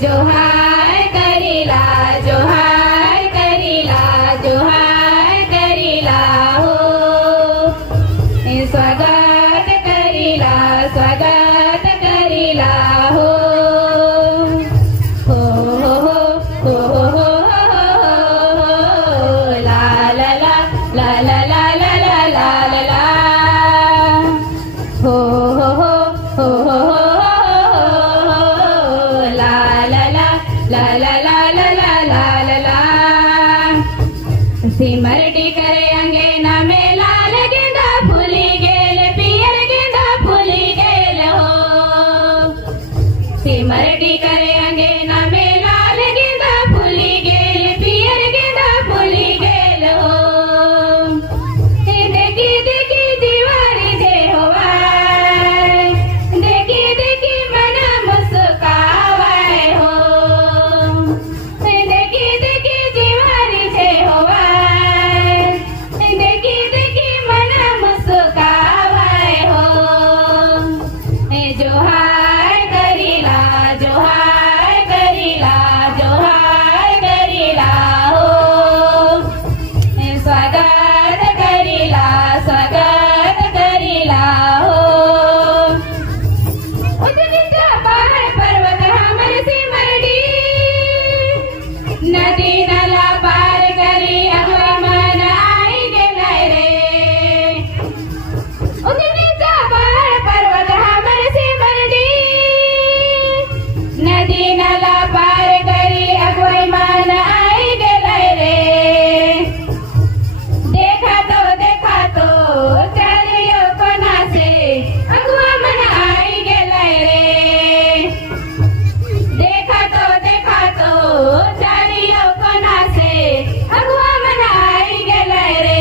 जोहार करीला जोहार करीला जोहार करीला हो स्वागत करीला स्वागत करीला हो हो हो हो हो हो ला ला ला ला ला ला ला ला ला ला हो हो हो हो हो ला ला ला ला ला ला ला ला ला ला ला सिमरडी करे अंगेना में लाल गेंदा फूली गेल पियर गेंदा फूली गेल हो सिमरडी करे अंगेना में लाल गेंदा फूली गेल पियर गेंदा फूली गेल हो देखी देखी दीवारी जे होवा देखी देखी मन मुस्कावाए हो देखी देखी दीवारी जे होवा देखी देखी मन मुस्कावाए हो जोहार करीला जोहार करीला जोहार करीला हो स्वागत करीला स्वागत करीला हो उजनीचा पहाड़ पर्वत हमर सिमरडी नदी नाला पार करी अगवा मन आई गेलाय रे उजनीचा पहाड़ पर्वत हमर सिमरडी नदी नाला पार करी अगवा मन आई गेलाय रे देखा तो चारियो कोना से अगवा मन आई गेलाय रे देखा तो चारियो कोना से अगवा मन आई गेलाय रे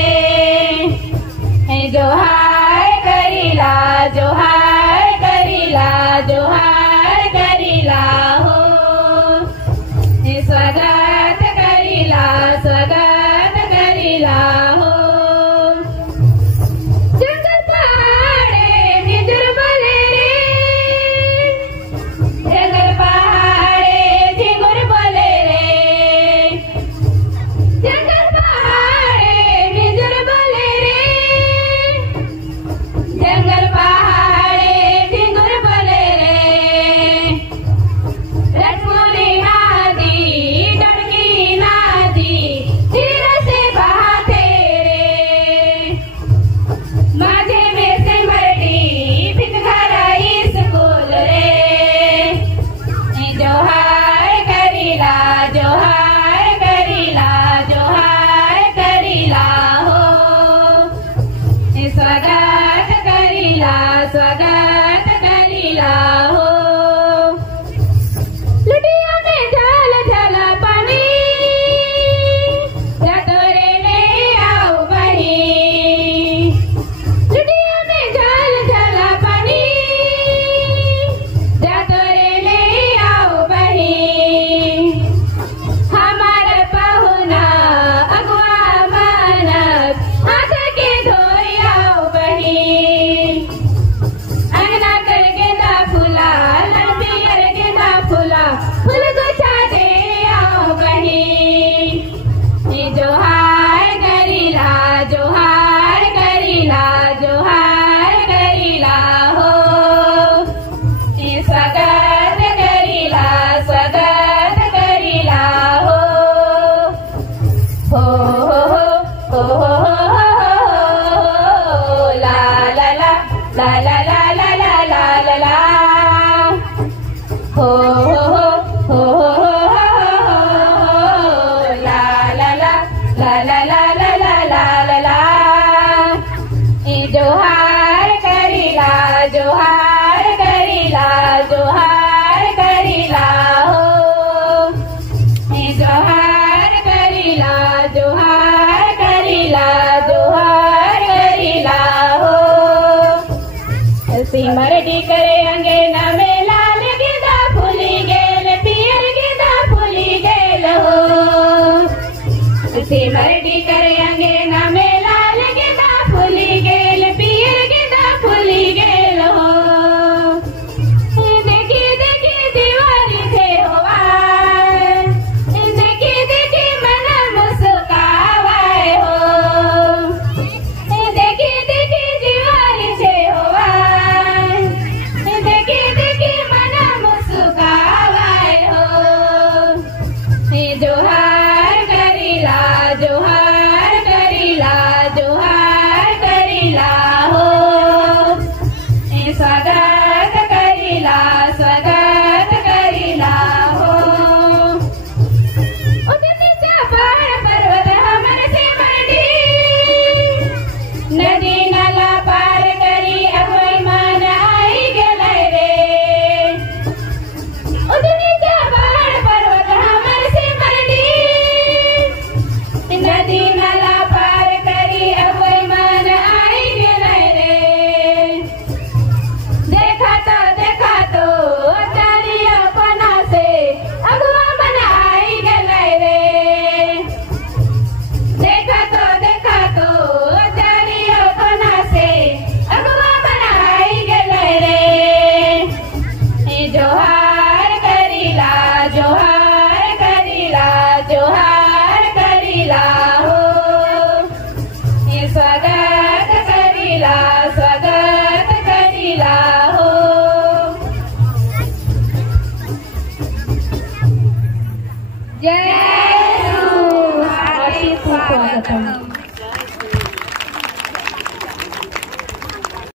जोहार करीला जोहार करीला जोहार करीला हो स्वागत करीला स्वागत करीला हो जंगल पहाड़े झिंगुर बोले रे जंगल पहाड़े झिंगुर बोले रे जंगल पहाड़े झिंगुर बोले रे जंगल पहाड़े झिंगुर बोले रे रसमुरी नादी डड़की नादी तीर से बहाते रे माझे में सिमरडी भितघरा स्कूल रे जोहार करीला जोहार करीला जोहार करीला हो स्वागत करीला स्वागत करीला हो लुटिया में झाल झाला पानी रतोरे में आओ बही लुटिया में झाल झाला पानी रतोरे में आओ बही हमार पहुना अगवा मानस हाथ के धोई आओ बही अंगना कर गेंदा फूला लाल पियर गेंदा फूला फूल गुच्छा दे आओ बही जोहार करीला जोहार करीला जोहार करीला हो स्वागत करीला स्वागत करीला हो हो हो हो हो ला ला ला ला ला ला ला ला ला ला ला हो हो हो हो ला ला ला ला ला ला ला ला ला ला ला जोहार करीला जोहार करीला जोहार करीला हो जोहार करीला जोहार करीला जोहार करीला हो सिमरडी करे अंगेना में लाल गेंदा फूली गेल पियर गेंदा फूली गेल हो सिमरडी करे